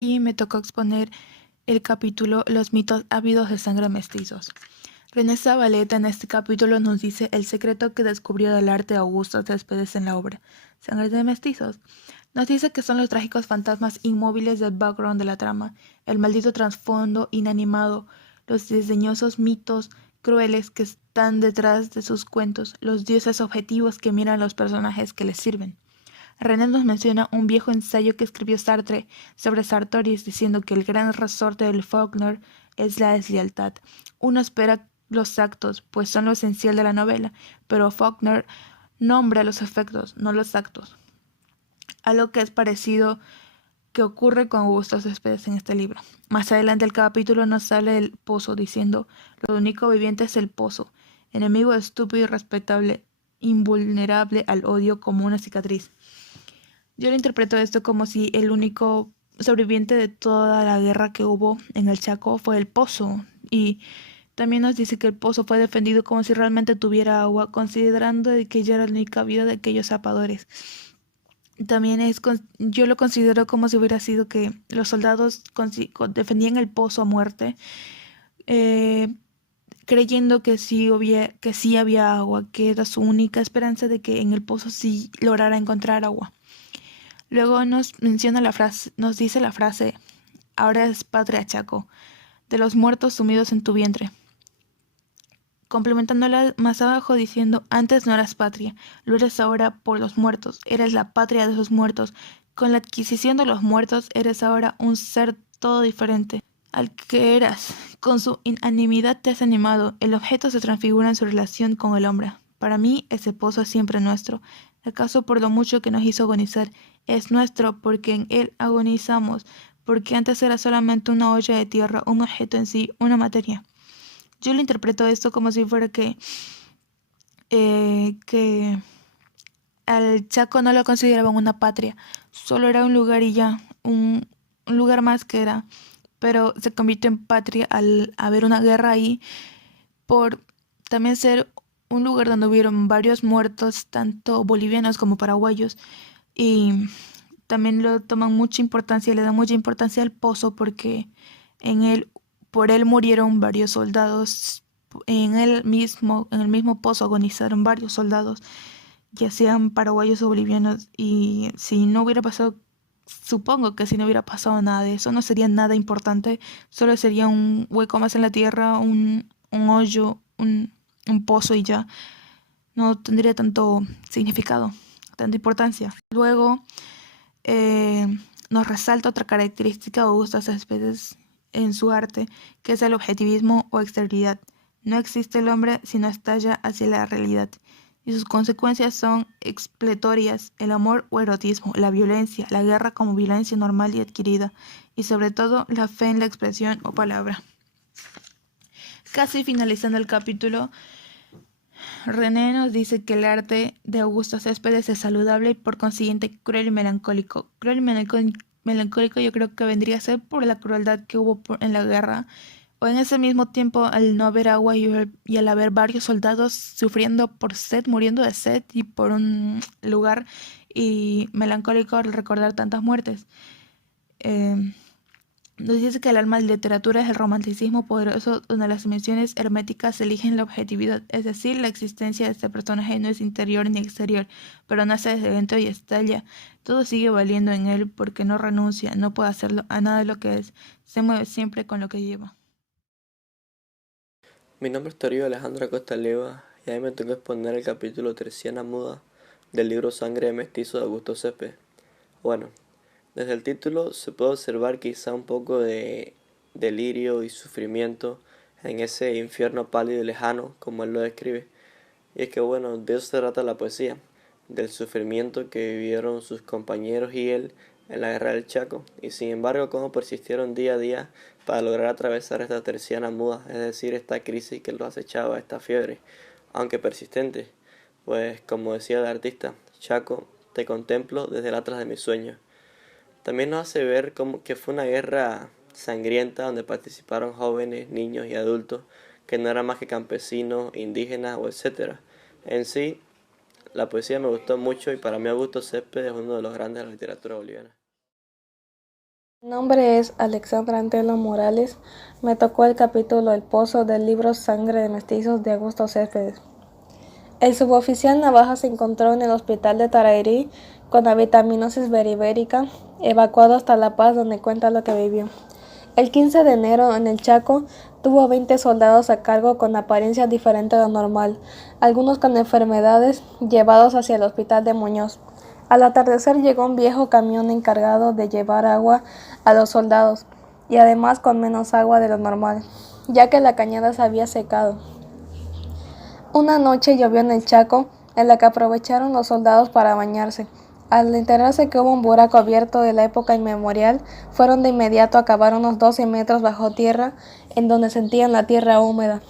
Y me tocó exponer el capítulo Los mitos ávidos de sangre mestizos. René Zavaleta en este capítulo nos dice el secreto que descubrió del arte Augusto Céspedes en la obra Sangre de Mestizos. Nos dice que son los trágicos fantasmas inmóviles del background de la trama, el maldito trasfondo inanimado, los desdeñosos mitos crueles que están detrás de sus cuentos, los dioses objetivos que miran a los personajes que les sirven. René nos menciona un viejo ensayo que escribió Sartre sobre Sartoris diciendo que el gran resorte del Faulkner es la deslealtad. Uno espera los actos, pues son lo esencial de la novela, pero Faulkner nombra los efectos, no los actos. Algo que es parecido que ocurre con Augusto Céspedes en este libro. Más adelante el capítulo nos habla del pozo, diciendo, lo único viviente es el pozo, enemigo estúpido y respetable, invulnerable al odio como una cicatriz. Yo lo interpreto esto como si el único sobreviviente de toda la guerra que hubo en el Chaco fue el pozo. Y también nos dice que el pozo fue defendido como si realmente tuviera agua, considerando de que ella era la única vida de aquellos zapadores. También yo lo considero como si hubiera sido que los soldados defendían el pozo a muerte, eh, creyendo que sí había agua, que era su única esperanza de que en el pozo sí lograra encontrar agua. Luego nos dice la frase, ahora es patria Chaco, de los muertos sumidos en tu vientre. Complementándola más abajo diciendo, antes no eras patria, lo eres ahora por los muertos, eres la patria de esos muertos. Con la adquisición de los muertos eres ahora un ser todo diferente al que eras. Con su inanimidad te has animado, el objeto se transfigura en su relación con el hombre. Para mí ese pozo es siempre nuestro. ¿Acaso por lo mucho que nos hizo agonizar? Es nuestro porque en él agonizamos, porque antes era solamente una olla de tierra, un objeto en sí, una materia. Yo lo interpreto esto como si fuera que al Chaco no lo consideraban una patria, solo era un lugar y ya, un lugar más que era, pero se convirtió en patria al haber una guerra ahí, por también ser un lugar donde hubieron varios muertos, tanto bolivianos como paraguayos, y también lo toman mucha importancia, le dan mucha importancia al pozo porque en él, por él murieron varios soldados, en el mismo pozo agonizaron varios soldados, ya sean paraguayos o bolivianos, y si no hubiera pasado, supongo que si no hubiera pasado nada de eso, no sería nada importante, solo sería un hueco más en la tierra, un hoyo, un pozo y ya, no tendría tanto significado, tanta importancia. Luego, eh, nos resalta otra característica de Augusto Céspedes en su arte, que es el objetivismo o exterioridad. No existe el hombre si no estalla hacia la realidad, y sus consecuencias son expletorias, el amor o erotismo, la violencia, la guerra como violencia normal y adquirida, y sobre todo la fe en la expresión o palabra. Casi finalizando el capítulo, René nos dice que el arte de Augusto Céspedes es saludable y por consiguiente cruel y melancólico. Cruel y melancólico yo creo que vendría a ser por la crueldad que hubo en la guerra, o en ese mismo tiempo al no haber agua y al haber varios soldados sufriendo por sed, muriendo de sed y por un lugar, y melancólico al recordar tantas muertes. Eh, Nos dice que el alma de la literatura es el romanticismo poderoso donde las dimensiones herméticas eligen la objetividad, es decir, la existencia de este personaje no es interior ni exterior, pero nace desde dentro y estalla. Todo sigue valiendo en él porque no renuncia, no puede hacerlo a nada de lo que es, se mueve siempre con lo que lleva. Mi nombre es Torío Alejandro Acosta Leva y a mí me tocó exponer el capítulo Terciana Muda del libro Sangre de Mestizo de Augusto Céspedes. Bueno, desde el título se puede observar quizá un poco de delirio y sufrimiento en ese infierno pálido y lejano, como él lo describe. Y es que bueno, de eso se trata la poesía, del sufrimiento que vivieron sus compañeros y él en la guerra del Chaco, y sin embargo cómo persistieron día a día para lograr atravesar esta terciana muda, es decir, esta crisis que los acechaba, esta fiebre, aunque persistente, pues como decía el artista, Chaco, te contemplo desde el atlas de mis sueños. También nos hace ver que fue una guerra sangrienta donde participaron jóvenes, niños y adultos, que no eran más que campesinos, indígenas o etcétera. En sí, la poesía me gustó mucho y para mí Augusto Céspedes es uno de los grandes de la literatura boliviana. Mi nombre es Alexandra Antelo Morales. Me tocó el capítulo El Pozo del libro Sangre de Mestizos de Augusto Céspedes. El suboficial Navaja se encontró en el hospital de Tarairí con avitaminosis beribérica, evacuado hasta La Paz, donde cuenta lo que vivió. El 15 de enero, en el Chaco, tuvo 20 soldados a cargo con apariencia diferente a lo normal, algunos con enfermedades, llevados hacia el hospital de Muñoz. Al atardecer llegó un viejo camión encargado de llevar agua a los soldados, y además con menos agua de lo normal, ya que la cañada se había secado. Una noche llovió en el Chaco, en la que aprovecharon los soldados para bañarse. Al enterarse que hubo un buraco abierto de la época inmemorial, fueron de inmediato a cavar unos 12 metros bajo tierra, en donde sentían la tierra húmeda.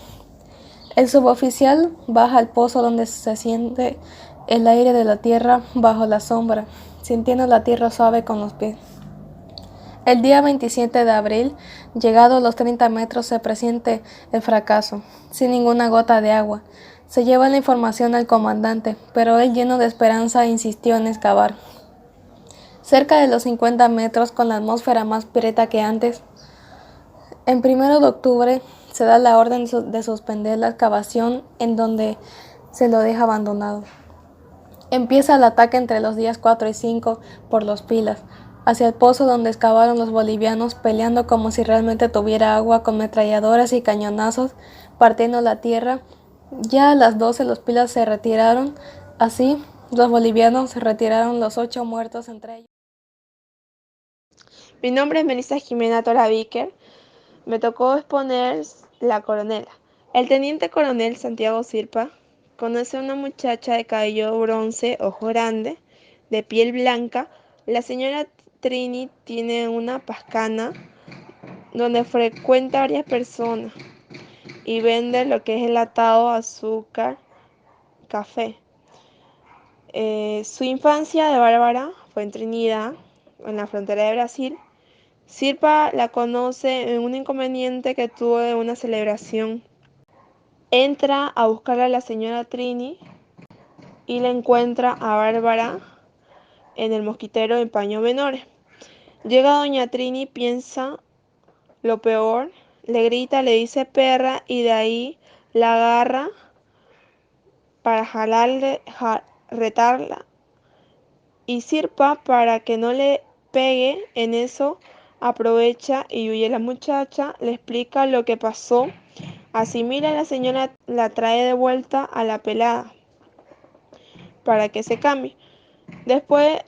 El suboficial baja al pozo donde se siente el aire de la tierra bajo la sombra, sintiendo la tierra suave con los pies. El día 27 de abril, llegado a los 30 metros, se presiente el fracaso, sin ninguna gota de agua. Se lleva la información al comandante, pero él, lleno de esperanza, insistió en excavar. Cerca de los 50 metros, con la atmósfera más prieta que antes, en 1 de octubre se da la orden de suspender la excavación, en donde se lo deja abandonado. Empieza el ataque entre los días 4 y 5 por los Pilas, hacia el pozo donde excavaron los bolivianos, peleando como si realmente tuviera agua, con metralladoras y cañonazos, partiendo la tierra. Ya a las 12 los Pilas se retiraron. Así, los bolivianos se retiraron, los 8 muertos entre ellos. Mi nombre es Melissa Jimena Tora Víquer. Me tocó exponer La Coronela. El teniente coronel Santiago Sirpa conoce a una muchacha de cabello bronce, ojo grande, de piel blanca. La señora Trini tiene una pascana donde frecuenta a varias personas y vende lo que es enlatado, azúcar, café. Su infancia de Bárbara fue en Trinidad, en la frontera de Brasil. Sirpa la conoce en un inconveniente que tuvo en una celebración. Entra a buscar a la señora Trini y la encuentra a Bárbara en el mosquitero en paños menores. Llega doña Trini, piensa lo peor, le grita, le dice perra y de ahí la agarra para retarla. Y Sirpa, para que no le pegue, en eso aprovecha y huye la muchacha, le explica lo que pasó. Asimila, la señora la trae de vuelta a la pelada para que se cambie. Después,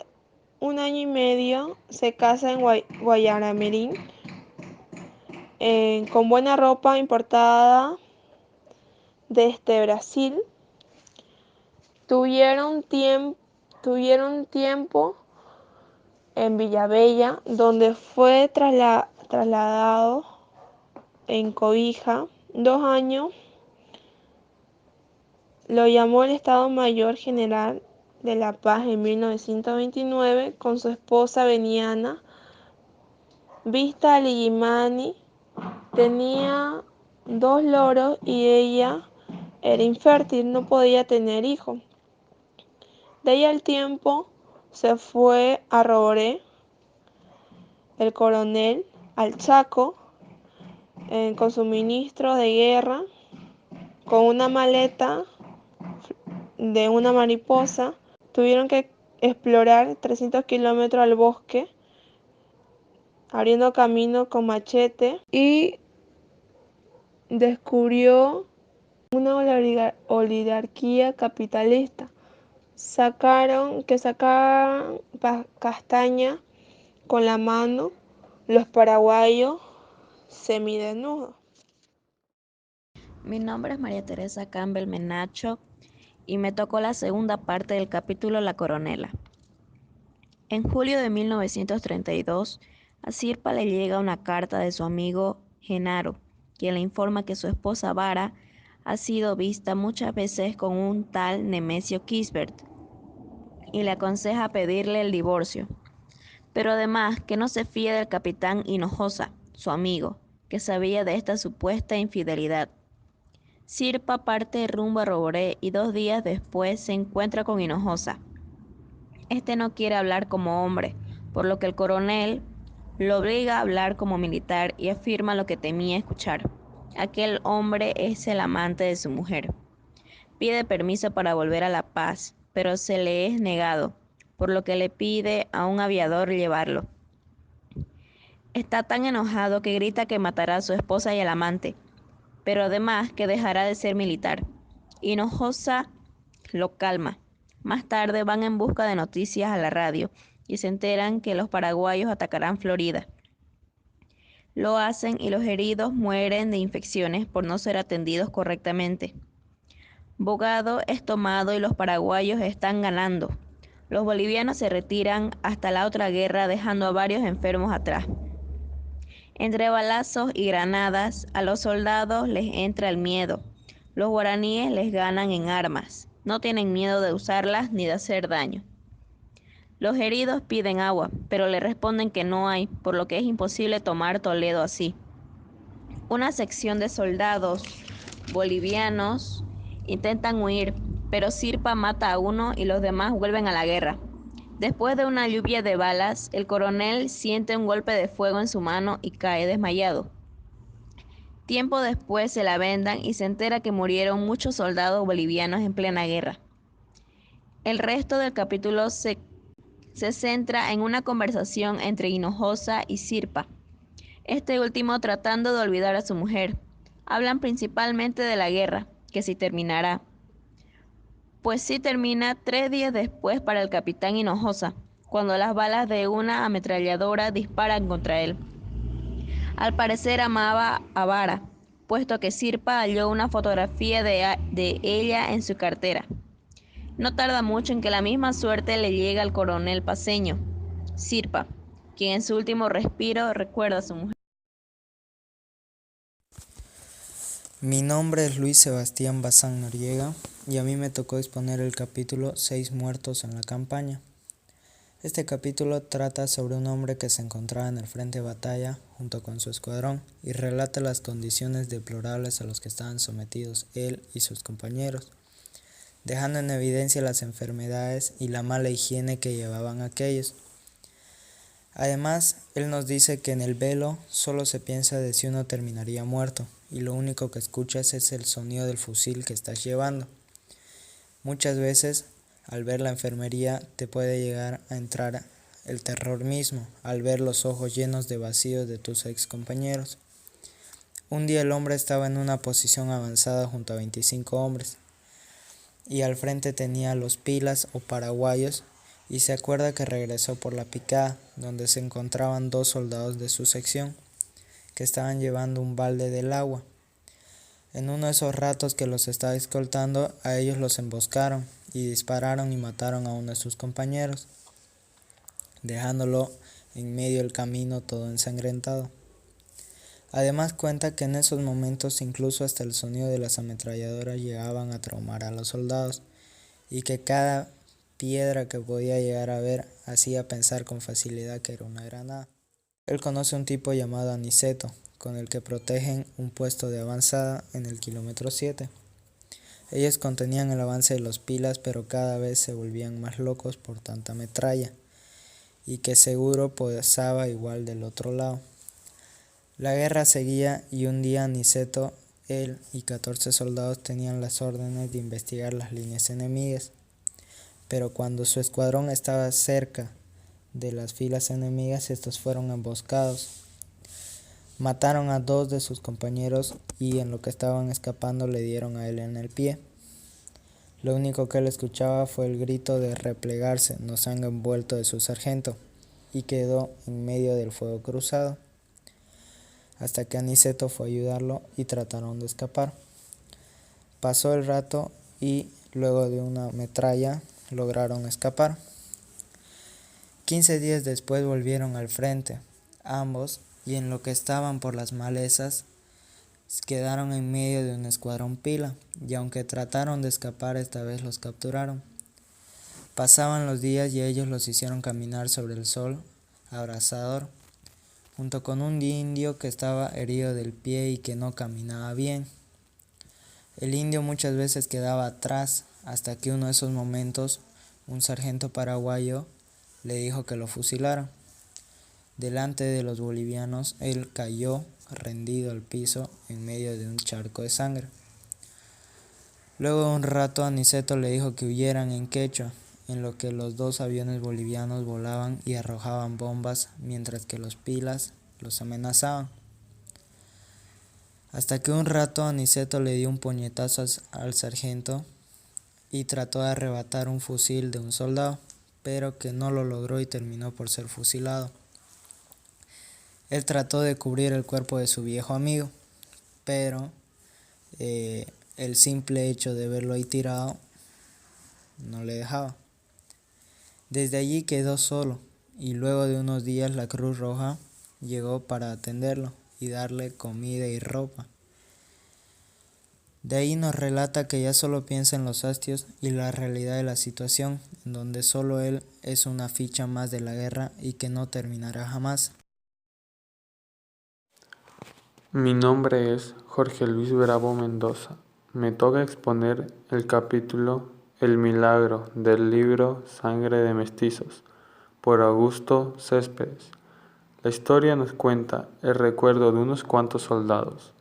1 año y medio, se casa en Guayaramerín con buena ropa importada desde Brasil. Tuvieron tiempo en Villavella, donde fue trasladado en cobija. 2 años. Lo llamó el Estado Mayor General de La Paz en 1929 con su esposa Beniana Vista Ligimani. Tenía 2 loros y ella era infértil, no podía tener hijos. De ahí al tiempo se fue a Roboré, el coronel, al Chaco, con su ministro de guerra, con una maleta de una mariposa. Tuvieron que explorar 300 kilómetros al bosque, abriendo camino con machete, y descubrió una oligarquía capitalista. Sacaron castaña con la mano los paraguayos semidesnudos. Mi nombre es María Teresa Campbell Menacho y me tocó la segunda parte del capítulo La Coronela. En julio de 1932, a Sirpa le llega una carta de su amigo Genaro, quien le informa que su esposa Vara ha sido vista muchas veces con un tal Nemesio Kisbert y le aconseja pedirle el divorcio, pero además que no se fíe del capitán Hinojosa, su amigo, que sabía de esta supuesta infidelidad. Sirpa parte rumbo a Roboré y 2 días después se encuentra con Hinojosa. Este no quiere hablar como hombre, por lo que el coronel Lo obliga a hablar como militar y afirma lo que temía escuchar. Aquel hombre es el amante de su mujer. Pide permiso para volver a La Paz, pero se le es negado, por lo que le pide a un aviador llevarlo. Está tan enojado que grita que matará a su esposa y al amante, pero además que dejará de ser militar. Hinojosa lo calma. Más tarde van en busca de noticias a la radio y se enteran que los paraguayos atacarán Florida. Lo hacen y los heridos mueren de infecciones por no ser atendidos correctamente. Bogado es tomado y los paraguayos están ganando. Los bolivianos se retiran hasta la otra guerra dejando a varios enfermos atrás. Entre balazos y granadas, a los soldados les entra el miedo. Los guaraníes les ganan en armas. No tienen miedo de usarlas ni de hacer daño. Los heridos piden agua, pero le responden que no hay, por lo que es imposible tomar Toledo así. Una sección de soldados bolivianos intentan huir, pero Sirpa mata a uno y los demás vuelven a la guerra. Después de una lluvia de balas, el coronel siente un golpe de fuego en su mano y cae desmayado. Tiempo después se la vendan y se entera que murieron muchos soldados bolivianos en plena guerra. El resto del capítulo se centra en una conversación entre Hinojosa y Sirpa, este último tratando de olvidar a su mujer. Hablan principalmente de la guerra, que sí terminará. Pues sí termina 3 días después para el capitán Hinojosa, cuando las balas de una ametralladora disparan contra él. Al parecer amaba a Vara, puesto que Sirpa halló una fotografía de ella en su cartera. No tarda mucho en que la misma suerte le llega al coronel paceño, Sirpa, quien en su último respiro recuerda a su mujer. Mi nombre es Luis Sebastián Bazán Noriega y a mí me tocó exponer el capítulo 6 muertos en la campaña. Este capítulo trata sobre un hombre que se encontraba en el frente de batalla junto con su escuadrón y relata las condiciones deplorables a los que estaban sometidos él y sus compañeros, dejando en evidencia las enfermedades y la mala higiene que llevaban aquellos. Además, él nos dice que en el velo solo se piensa de si uno terminaría muerto y lo único que escuchas es el sonido del fusil que estás llevando. Muchas veces, al ver la enfermería, te puede llegar a entrar el terror mismo al ver los ojos llenos de vacío de tus ex compañeros. Un día el hombre estaba en una posición avanzada junto a 25 hombres y al frente tenía los pilas o paraguayos y se acuerda que regresó por la picada donde se encontraban 2 soldados de su sección que estaban llevando un balde del agua. En uno de esos ratos que los estaba escoltando, a ellos los emboscaron y dispararon y mataron a uno de sus compañeros, dejándolo en medio del camino todo ensangrentado. Además cuenta que en esos momentos incluso hasta el sonido de las ametralladoras llegaban a traumar a los soldados y que cada piedra que podía llegar a ver hacía pensar con facilidad que era una granada. Él conoce a un tipo llamado Aniceto, con el que protegen un puesto de avanzada en el kilómetro 7. Ellos contenían el avance de los pilas, pero cada vez se volvían más locos por tanta metralla, y que seguro pasaba igual del otro lado. La guerra seguía y un día Aniceto, él y 14 soldados tenían las órdenes de investigar las líneas enemigas, pero cuando su escuadrón estaba cerca de las filas enemigas, estos fueron emboscados. Mataron a 2 de sus compañeros y en lo que estaban escapando le dieron a él en el pie. Lo único que él escuchaba fue el grito de replegarse, nos han envuelto de su sargento, y quedó en medio del fuego cruzado, hasta que Aniceto fue a ayudarlo y trataron de escapar. Pasó el rato y luego de una metralla lograron escapar. 15 días después volvieron al frente, ambos, y en lo que estaban por las malezas, quedaron en medio de un escuadrón pila, y aunque trataron de escapar, esta vez los capturaron. Pasaban los días y ellos los hicieron caminar sobre el sol abrasador, junto con un indio que estaba herido del pie y que no caminaba bien. El indio muchas veces quedaba atrás, hasta que uno de esos momentos un sargento paraguayo le dijo que lo fusilaran. Delante de los bolivianos, él cayó rendido al piso en medio de un charco de sangre. Luego de un rato Aniceto le dijo que huyeran en quechua, en lo que los dos aviones bolivianos volaban y arrojaban bombas mientras que los pilas los amenazaban. Hasta que un rato Aniceto le dio un puñetazo al sargento y trató de arrebatar un fusil de un soldado, pero que no lo logró y terminó por ser fusilado. Él trató de cubrir el cuerpo de su viejo amigo, pero el simple hecho de verlo ahí tirado no le dejaba. Desde allí quedó solo y luego de unos días la Cruz Roja llegó para atenderlo y darle comida y ropa. De ahí nos relata que ya solo piensa en los hastios y la realidad de la situación, en donde solo él es una ficha más de la guerra y que no terminará jamás. Mi nombre es Jorge Luis Bravo Mendoza. Me toca exponer el capítulo El Milagro del libro Sangre de Mestizos, por Augusto Céspedes. La historia nos cuenta el recuerdo de unos cuantos soldados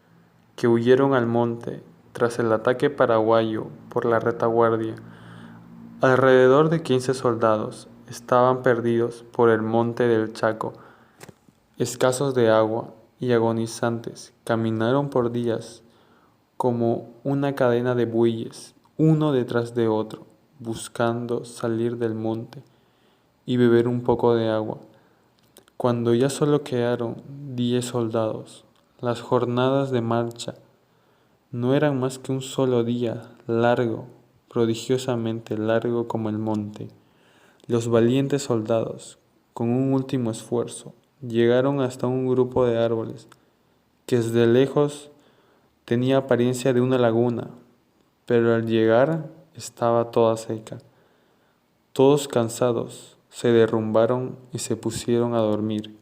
que huyeron al monte tras el ataque paraguayo por la retaguardia. Alrededor de 15 soldados estaban perdidos por el monte del Chaco, escasos de agua y agonizantes. Caminaron por días como una cadena de bueyes, uno detrás de otro, buscando salir del monte y beber un poco de agua. Cuando ya solo quedaron 10 soldados, las jornadas de marcha no eran más que un solo día, largo, prodigiosamente largo como el monte. Los valientes soldados, con un último esfuerzo, llegaron hasta un grupo de árboles que desde lejos tenía apariencia de una laguna, pero al llegar estaba toda seca. Todos cansados, se derrumbaron y se pusieron a dormir,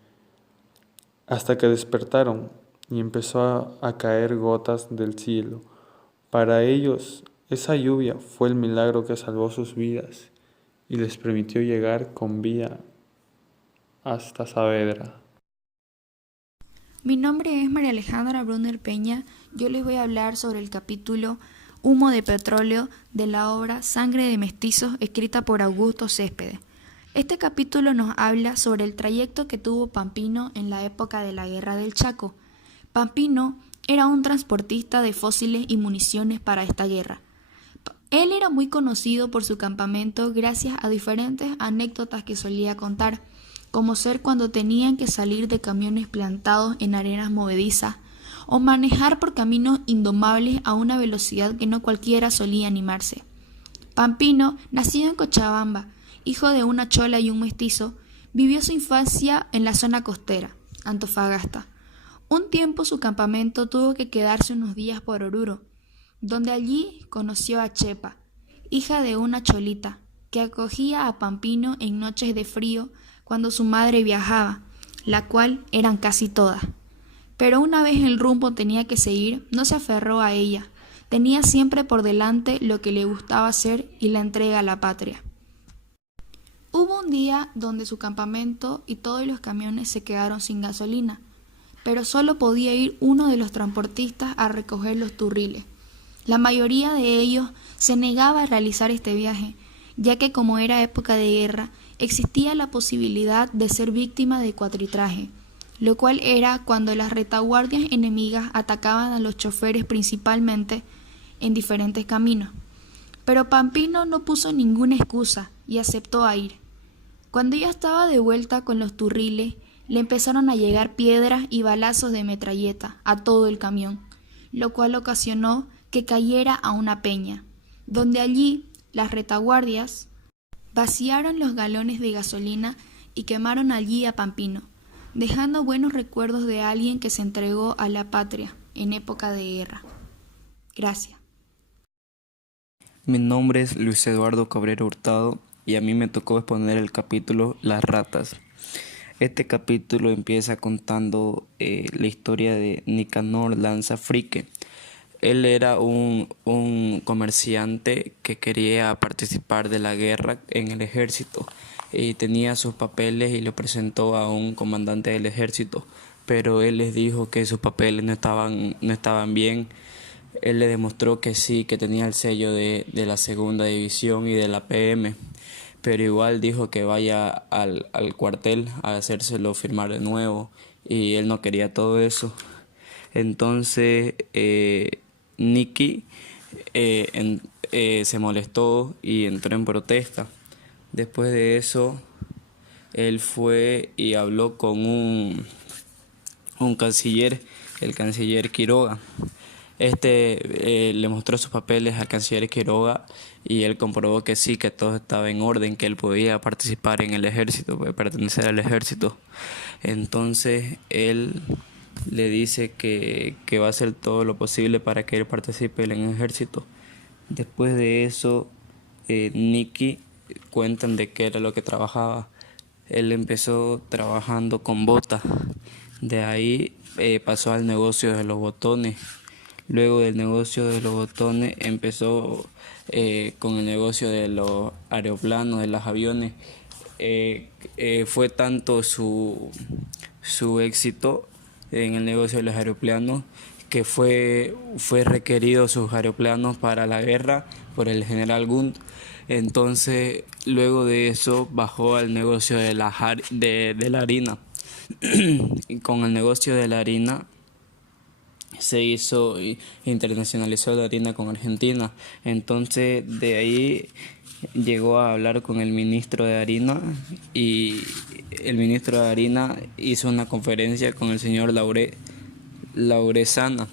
hasta que despertaron y empezó a caer gotas del cielo. Para ellos, esa lluvia fue el milagro que salvó sus vidas y les permitió llegar con vida hasta Saavedra. Mi nombre es María Alejandra Brunner Peña. Yo les voy a hablar sobre el capítulo Humo de petróleo de la obra Sangre de Mestizos, escrita por Augusto Céspedes. Este capítulo nos habla sobre el trayecto que tuvo Pampino en la época de la Guerra del Chaco. Pampino era un transportista de fósiles y municiones para esta guerra. Él era muy conocido por su campamento gracias a diferentes anécdotas que solía contar, como ser cuando tenían que salir de camiones plantados en arenas movedizas o manejar por caminos indomables a una velocidad que no cualquiera solía animarse. Pampino, nacido en Cochabamba, hijo de una chola y un mestizo, vivió su infancia en la zona costera, Antofagasta. Un tiempo su campamento tuvo que quedarse unos días por Oruro, donde allí conoció a Chepa, hija de una cholita, que acogía a Pampino en noches de frío cuando su madre viajaba, la cual eran casi todas. Pero una vez el rumbo tenía que seguir, no se aferró a ella, tenía siempre por delante lo que le gustaba hacer y la entrega a la patria. Hubo un día donde su campamento y todos los camiones se quedaron sin gasolina, pero solo podía ir uno de los transportistas a recoger los turriles. La mayoría de ellos se negaba a realizar este viaje, ya que como era época de guerra, existía la posibilidad de ser víctima de cuatritraje, lo cual era cuando las retaguardias enemigas atacaban a los choferes principalmente en diferentes caminos. Pero Pampino no puso ninguna excusa y aceptó a ir. Cuando ya estaba de vuelta con los turriles, le empezaron a llegar piedras y balazos de metralleta a todo el camión, lo cual ocasionó que cayera a una peña, donde allí las retaguardias vaciaron los galones de gasolina y quemaron allí a Pampino, dejando buenos recuerdos de alguien que se entregó a la patria en época de guerra. Gracias. Mi nombre es Luis Eduardo Cabrera Hurtado y a mí me tocó exponer el capítulo Las ratas. Este capítulo empieza contando la historia de Nicanor Lanza Frique. Él era un comerciante que quería participar de la guerra en el ejército y tenía sus papeles y lo presentó a un comandante del ejército, pero él les dijo que sus papeles no estaban bien. Él le demostró que sí, que tenía el sello de la segunda división y de la PM, pero igual dijo que vaya al cuartel a hacérselo firmar de nuevo y él no quería todo eso. Entonces Nicky se molestó y entró en protesta. Después de eso, él fue y habló con un canciller, el canciller Quiroga. Le mostró sus papeles al canciller Quiroga y él comprobó que sí, que todo estaba en orden, que él podía participar en el ejército, pertenecer al ejército. Entonces él le dice que va a hacer todo lo posible para que él participe en el ejército. Después de eso, Nicky cuentan de qué era lo que trabajaba. Él empezó trabajando con botas. De ahí pasó al negocio de los botones. Luego del negocio de los botones empezó con el negocio de los aeroplanos, de los aviones. Fue tanto su éxito en el negocio de los aeroplanos que fue requerido sus aeroplanos para la guerra por el general Gunt. Entonces, luego de eso bajó al negocio de la harina. Y con el negocio de la harina se internacionalizó la harina con Argentina. Entonces, de ahí llegó a hablar con el ministro de harina y el ministro de harina hizo una conferencia con el señor Lauresana.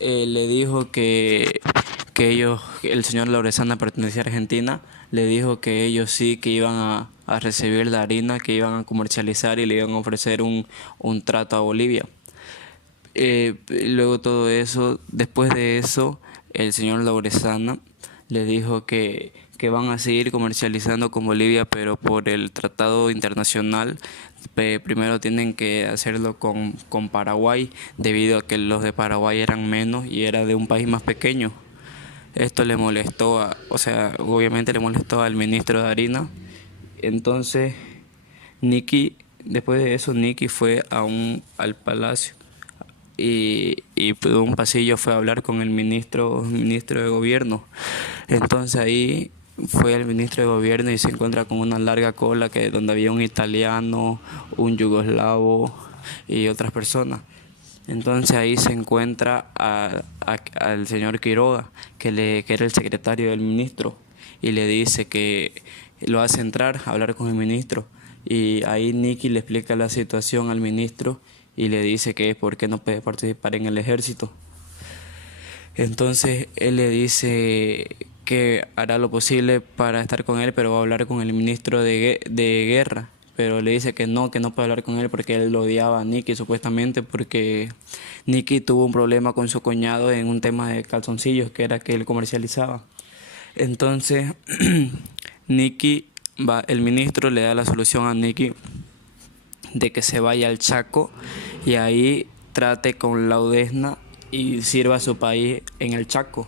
Le dijo que el señor Lauresana pertenecía a Argentina, le dijo que ellos sí que iban a recibir la harina, que iban a comercializar y le iban a ofrecer un trato a Bolivia. Luego todo eso, después de eso, el señor Lauresana le dijo que van a seguir comercializando con Bolivia, pero por el tratado internacional primero tienen que hacerlo con Paraguay, debido a que los de Paraguay eran menos y era de un país más pequeño. Esto le molestó, obviamente le molestó al ministro de Harina. Entonces, después de eso, Nicky fue al palacio y por un pasillo fue a hablar con el ministro de gobierno. Entonces ahí fue el ministro de gobierno y se encuentra con una larga cola donde había un italiano, un yugoslavo y otras personas. Entonces ahí se encuentra al señor Quiroga, que era el secretario del ministro, y le dice que lo hace entrar a hablar con el ministro. Y ahí Nicky le explica la situación al ministro y le dice que por qué no puede participar en el ejército. Entonces él le dice que hará lo posible para estar con él, pero va a hablar con el ministro de guerra. Pero le dice que no puede hablar con él porque él lo odiaba a Nicky, supuestamente porque Nicky tuvo un problema con su cuñado en un tema de calzoncillos que era que él comercializaba. Entonces el ministro le da la solución a Nicky de que se vaya al Chaco y ahí trate con Laudesna y sirva a su país en el Chaco.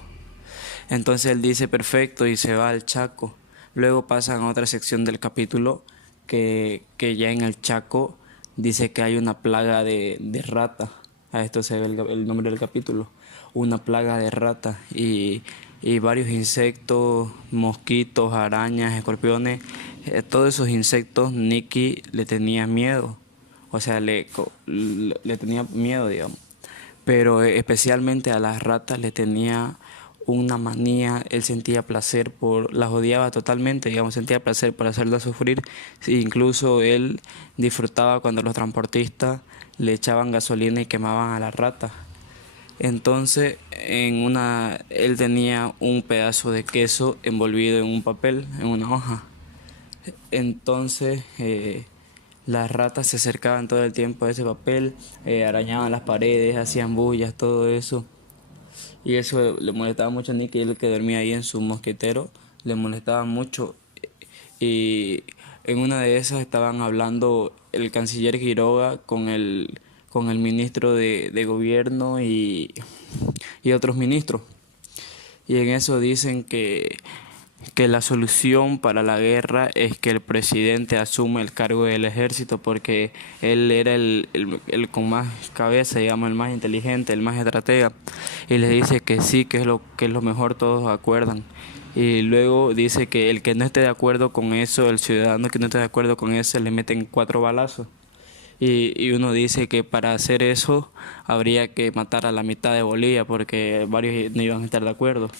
Entonces él dice perfecto y se va al Chaco. Luego pasan a otra sección del capítulo que ya en el Chaco dice que hay una plaga de ratas. A esto se ve el nombre del capítulo. Una plaga de ratas y varios insectos, mosquitos, arañas, escorpiones. Todos esos insectos Nicky le tenía miedo. O sea, le tenía miedo, digamos. Pero especialmente a las ratas le tenía una manía. Él sentía placer las odiaba totalmente, digamos, sentía placer por hacerlas sufrir. Incluso él disfrutaba cuando los transportistas le echaban gasolina y quemaban a las ratas. Entonces, él tenía un pedazo de queso envolvido en un papel, en una hoja. Entonces, las ratas se acercaban todo el tiempo a ese papel, arañaban las paredes, hacían bullas, todo eso. Y eso le molestaba mucho a Nicky, él que dormía ahí en su mosquitero, le molestaba mucho. Y en una de esas estaban hablando el canciller Quiroga con el ministro de gobierno y otros ministros. Y en eso dicen que que la solución para la guerra es que el presidente asume el cargo del ejército porque él era el con más cabeza, digamos, el más inteligente, el más estratega, y les dice que sí, que es lo mejor, todos acuerdan. Y luego dice que el que no esté de acuerdo con eso, el ciudadano que no esté de acuerdo con eso, le meten 4 balazos. Y uno dice que para hacer eso habría que matar a la mitad de Bolivia porque varios no iban a estar de acuerdo.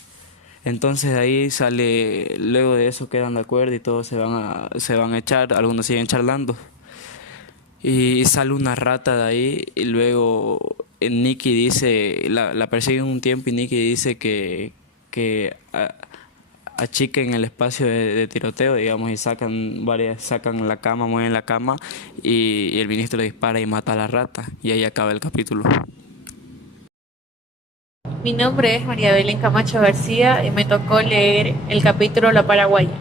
Entonces de ahí sale, luego de eso quedan de acuerdo y todos se van a echar, algunos siguen charlando. Y sale una rata de ahí y luego Nicky dice, la persiguen un tiempo y Nicky dice que achiquen el espacio de tiroteo, digamos, y sacan la cama, mueven la cama y el ministro dispara y mata a la rata y ahí acaba el capítulo. Mi nombre es María Belén Camacho García y me tocó leer el capítulo La Paraguaya,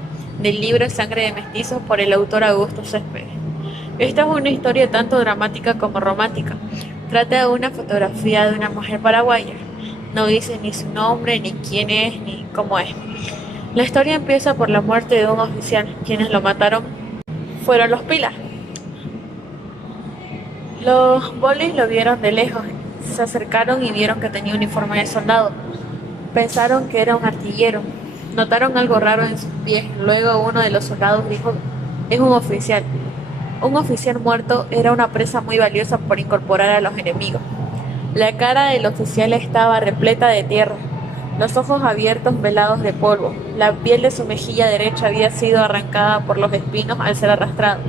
del libro Sangre de Mestizos por el autor Augusto Céspedes. Esta es una historia tanto dramática como romántica. Trata de una fotografía de una mujer paraguaya. No dice ni su nombre, ni quién es, ni cómo es. La historia empieza por la muerte de un oficial. Quienes lo mataron fueron los Pilas. Los bolis lo vieron de lejos. Se acercaron y vieron que tenía uniforme de soldado. Pensaron que era un artillero. Notaron algo raro en sus pies. Luego uno de los soldados dijo, es un oficial. Un oficial muerto era una presa muy valiosa por incorporar a los enemigos. La cara del oficial estaba repleta de tierra, los ojos abiertos velados de polvo. La piel de su mejilla derecha había sido arrancada por los espinos al ser arrastrado.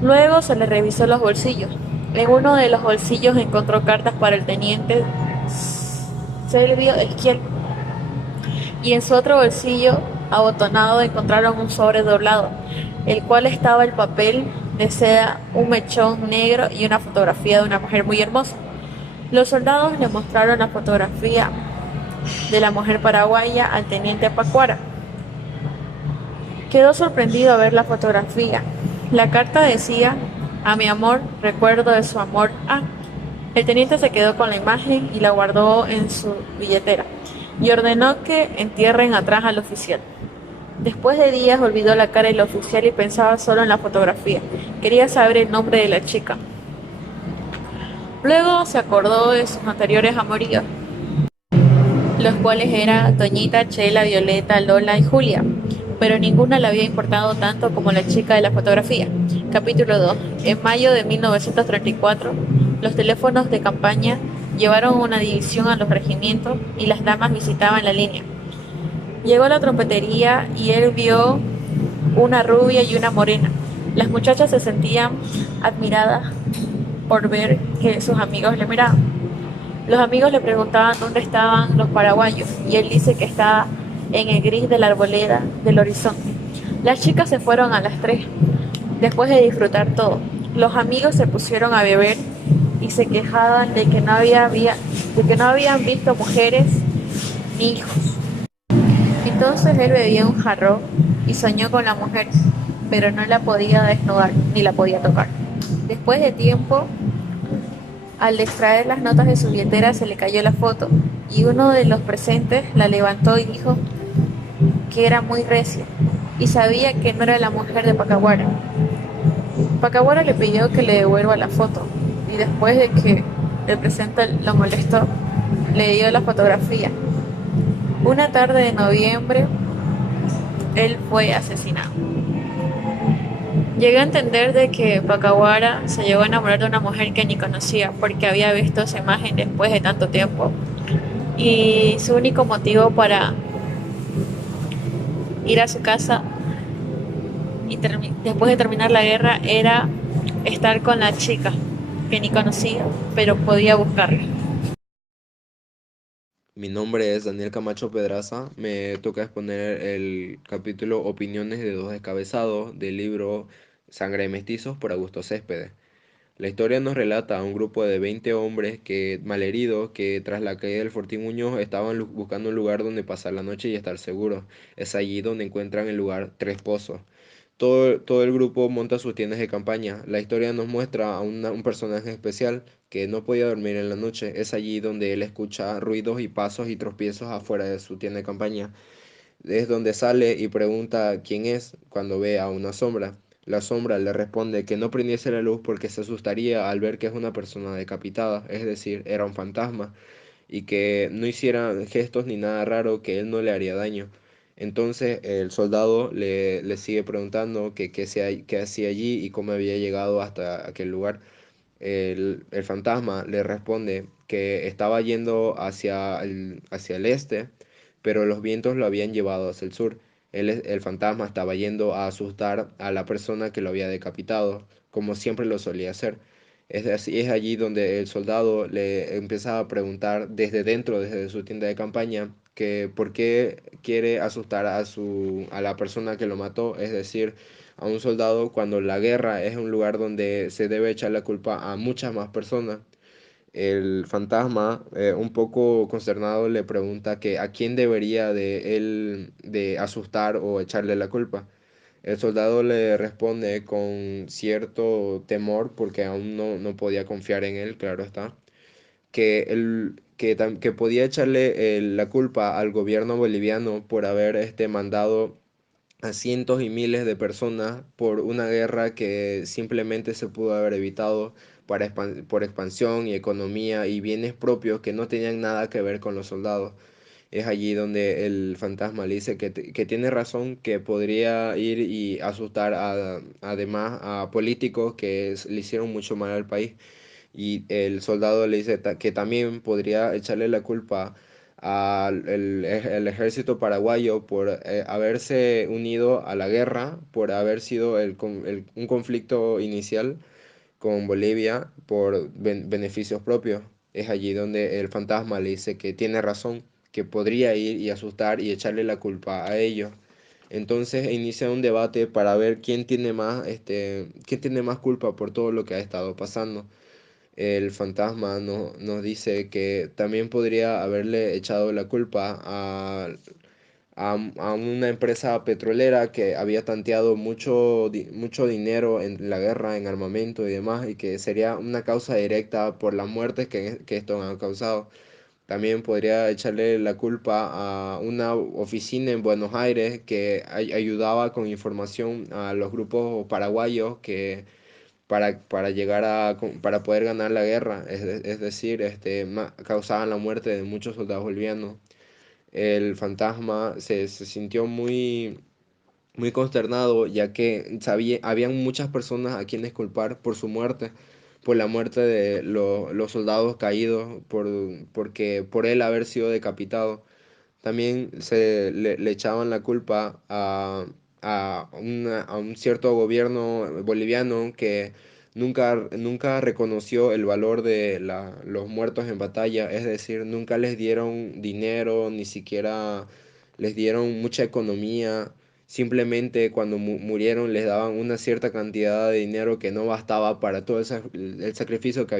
Luego se le revisó los bolsillos. En uno de los bolsillos encontró cartas para el teniente Selvio Esquiel y en su otro bolsillo abotonado encontraron un sobre doblado, el cual estaba el papel de seda, un mechón negro y una fotografía de una mujer muy hermosa. Los soldados le mostraron la fotografía de la mujer paraguaya al teniente Pacuara. Quedó sorprendido al ver la fotografía. La carta decía, a mi amor, recuerdo de su amor a... El teniente se quedó con la imagen y la guardó en su billetera y ordenó que entierren atrás al oficial. Después de días olvidó la cara del oficial y pensaba solo en la fotografía. Quería saber el nombre de la chica. Luego se acordó de sus anteriores amoríos, los cuales eran Toñita, Chela, Violeta, Lola y Julia, pero ninguna le había importado tanto como la chica de la fotografía. Capítulo 2. En mayo de 1934, los teléfonos de campaña llevaron una división a los regimientos y las damas visitaban la línea. Llegó a la trompetería y él vio una rubia y una morena. Las muchachas se sentían admiradas por ver que sus amigos le miraban. Los amigos le preguntaban dónde estaban los paraguayos y él dice que estaba en el gris de la arboleda del horizonte. Las chicas se fueron a las 3, después de disfrutar todo. Los amigos se pusieron a beber y se quejaban de que no habían visto mujeres ni hijos. Entonces él bebía un jarrón y soñó con la mujer, pero no la podía desnudar ni la podía tocar. Después de tiempo, al extraer las notas de su billetera se le cayó la foto y uno de los presentes la levantó y dijo que era muy recia y sabía que no era la mujer de Pacahuara. Pacahuara le pidió que le devuelva la foto y después de que el presente lo molestó, le dio la fotografía. Una tarde de noviembre, él fue asesinado. Llegué a entender de que Pacahuara se llegó a enamorar de una mujer que ni conocía porque había visto esa imagen después de tanto tiempo. Y su único motivo para ir a su casa y después de terminar la guerra era estar con la chica que ni conocía, pero podía buscarla. Mi nombre es Daniel Camacho Pedraza. Me toca exponer el capítulo Opiniones de dos descabezados del libro Sangre de Mestizos por Augusto Céspedes. La historia nos relata a un grupo de 20 hombres malheridos que tras la caída del Fortín Muñoz estaban buscando un lugar donde pasar la noche y estar seguros. Es allí donde encuentran el lugar Tres Pozos. Todo el grupo monta sus tiendas de campaña. La historia nos muestra a un personaje especial que no podía dormir en la noche. Es allí donde él escucha ruidos y pasos y tropiezos afuera de su tienda de campaña. Es donde sale y pregunta quién es cuando ve a una sombra. La sombra le responde que no prendiese la luz porque se asustaría al ver que es una persona decapitada, es decir, era un fantasma, y que no hiciera gestos ni nada raro, que él no le haría daño. Entonces el soldado le sigue preguntando que qué hacía allí y cómo había llegado hasta aquel lugar. El fantasma le responde que estaba yendo hacia el este, pero los vientos lo habían llevado hacia el sur. El fantasma estaba yendo a asustar a la persona que lo había decapitado, como siempre lo solía hacer. Es allí donde el soldado le empieza a preguntar desde dentro, desde su tienda de campaña, que por qué quiere asustar a la persona que lo mató, es decir, a un soldado, cuando la guerra es un lugar donde se debe echar la culpa a muchas más personas. El fantasma, un poco consternado, le pregunta que a quién debería de él de asustar o echarle la culpa. El soldado le responde con cierto temor, porque aún no podía confiar en él, claro está, que podía echarle la culpa al gobierno boliviano por haber mandado a cientos y miles de personas por una guerra que simplemente se pudo haber evitado por expansión y economía y bienes propios que no tenían nada que ver con los soldados. Es allí donde el fantasma le dice que tiene razón, que podría ir y asustar además a políticos que le hicieron mucho mal al país. Y el soldado le dice que también podría echarle la culpa el ejército paraguayo por haberse unido a la guerra, por haber sido un conflicto inicial con Bolivia por beneficios propios. Es allí donde el fantasma le dice que tiene razón, que podría ir y asustar y echarle la culpa a ellos. Entonces inicia un debate para ver quién tiene más culpa por todo lo que ha estado pasando. El fantasma nos dice que también podría haberle echado la culpa a una empresa petrolera que había tanteado mucho dinero en la guerra, en armamento y demás, y que sería una causa directa por las muertes que esto han causado. También podría echarle la culpa a una oficina en Buenos Aires que ayudaba con información a los grupos paraguayos para llegar para poder ganar la guerra, es decir, causaban la muerte de muchos soldados bolivianos. El fantasma se sintió muy consternado, ya que habían muchas personas a quienes culpar por su muerte, por la muerte de los soldados caídos, porque por él haber sido decapitado. También le echaban la culpa a un cierto gobierno boliviano que nunca reconoció el valor de los muertos en batalla, es decir, nunca les dieron dinero, ni siquiera les dieron mucha economía. Simplemente cuando murieron les daban una cierta cantidad de dinero que no bastaba para todo el sacrificio que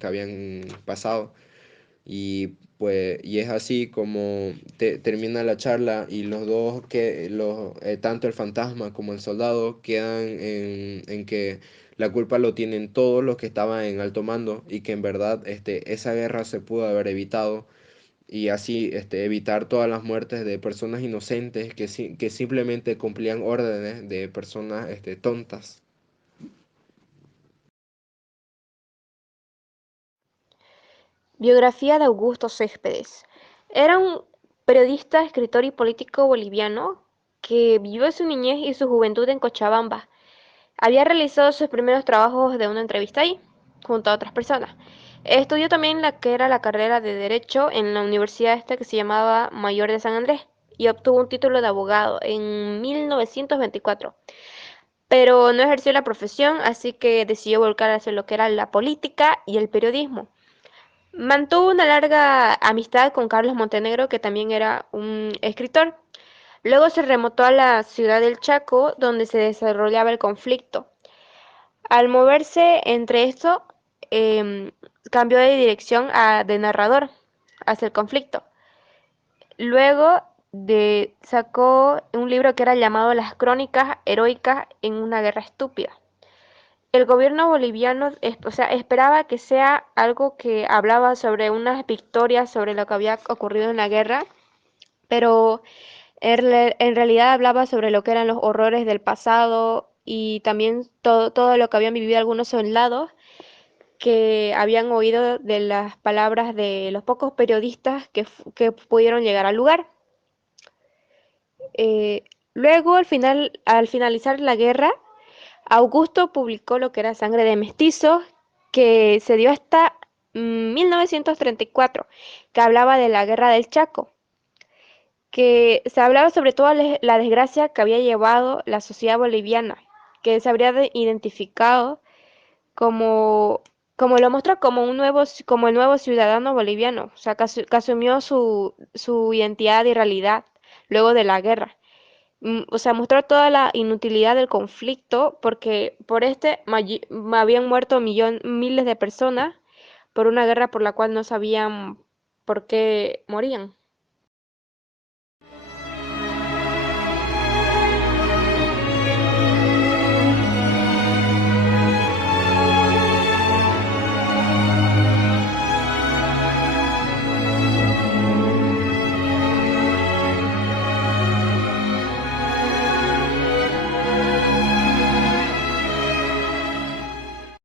habían pasado. Y pues, y es así como termina la charla y los dos, tanto el fantasma como el soldado, quedan en que la culpa lo tienen todos los que estaban en alto mando y que en verdad esa guerra se pudo haber evitado y así evitar todas las muertes de personas inocentes que simplemente cumplían órdenes de personas tontas. Biografía de Augusto Céspedes. Era un periodista, escritor y político boliviano que vivió su niñez y su juventud en Cochabamba. Había realizado sus primeros trabajos de una entrevista ahí, junto a otras personas. Estudió también la que era la carrera de Derecho en la universidad esta que se llamaba Mayor de San Andrés y obtuvo un título de abogado en 1924. Pero no ejerció la profesión, así que decidió volcar hacia lo que era la política y el periodismo. Mantuvo una larga amistad con Carlos Montenegro, que también era un escritor. Luego se remontó a la ciudad del Chaco, donde se desarrollaba el conflicto. Al moverse entre esto, em, cambió de dirección de narrador hacia el conflicto. Luego sacó un libro que era llamado Las Crónicas Heroicas en una Guerra Estúpida. El gobierno boliviano, o sea, esperaba que sea algo que hablaba sobre unas victorias, sobre lo que había ocurrido en la guerra, pero En realidad hablaba sobre lo que eran los horrores del pasado y también todo lo que habían vivido algunos soldados que habían oído de las palabras de los pocos periodistas que pudieron llegar al lugar. Eh, Luego, al finalizar la guerra, Augusto publicó lo que era Sangre de Mestizos, que se dio hasta 1934, que hablaba de la Guerra del Chaco, que se hablaba sobre toda la desgracia que había llevado la sociedad boliviana, que se habría identificado como, como lo muestra como como el nuevo ciudadano boliviano, o sea, que asumió su identidad y realidad luego de la guerra. O sea, mostró toda la inutilidad del conflicto porque por habían muerto miles de personas por una guerra por la cual no sabían por qué morían.